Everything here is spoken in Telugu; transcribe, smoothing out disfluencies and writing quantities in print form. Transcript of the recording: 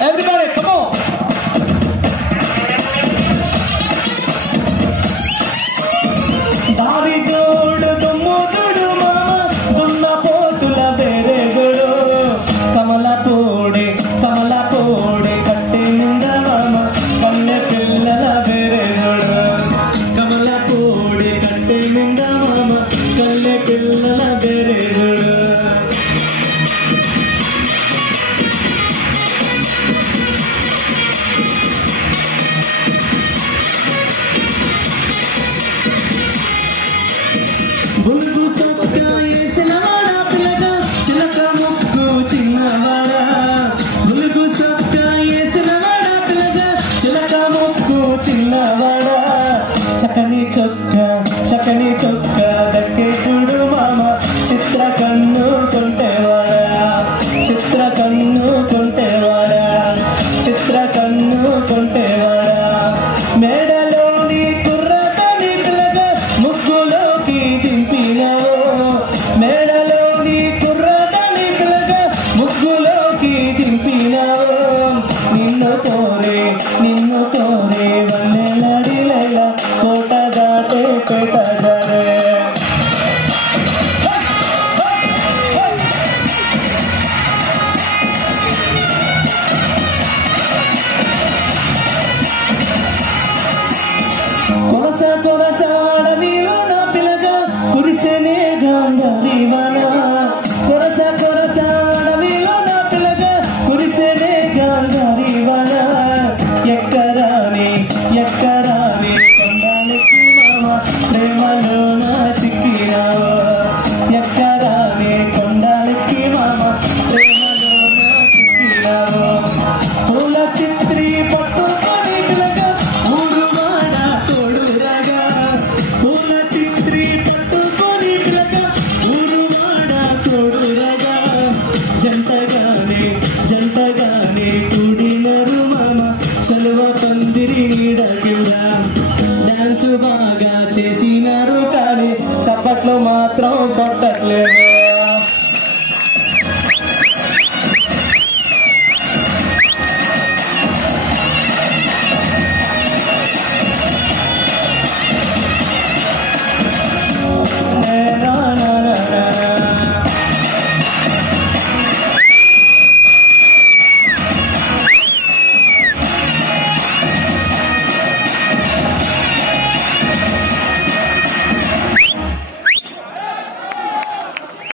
Everybody, come on. Dari jodu dumududu mama, dunna potula bere jodu. Kamala pode katte ninda mama, kanne pillala bere jodu. Kamala pode katte ninda mama, kanne pillala bere jodu. బుల్గు సొక్క ఏసినవాడా పిల్లగా చిలక ముక్కు చిన్నవాడా బుల్గు సొక్క ఏసినవాడా పిల్లగా చిలక ముక్కు చిన్నవాడా చకని చొక్క దక్కే చూడు మామ చిత్ర కన్ను కొంటేవాడా మేడలోని కుర్రతని పిల్లగా ముగ్గులోకి దింపినావు మేడలోని కుర్రతని పిల్లగా ముగ్గులోకి దింపినావు నిన్ను కోరే వల్లెలాడి లైలా కోట దాటే పేట దాడే కొరస అడవిలో నా పిల్లగా కురిసేనే గాంధారీవాన కొరస అడవిలో నా పిల్లగా కురిసేనే గాంధారీవాన ఎక్కరాని కొండాలకి మామ ప్రేమలోన చిక్కినావు ఎక్కరాని కొండాలకి మామ ప్రేమలోన చిక్కినావు పూల చిత్రి పట్టుకొని పిల్లగా ఊరువాడ తోడురగా పూల చిత్రి పట్టుకొని పిల్లగా ఊరువాడ తోడురగా జంటగానే కూడినరు మామ చలువ పందిరి నీడకిలా డాన్స్ బాగా చేసినారు కానీ చప్పట్లో మాత్రం కొట్టట్లేదు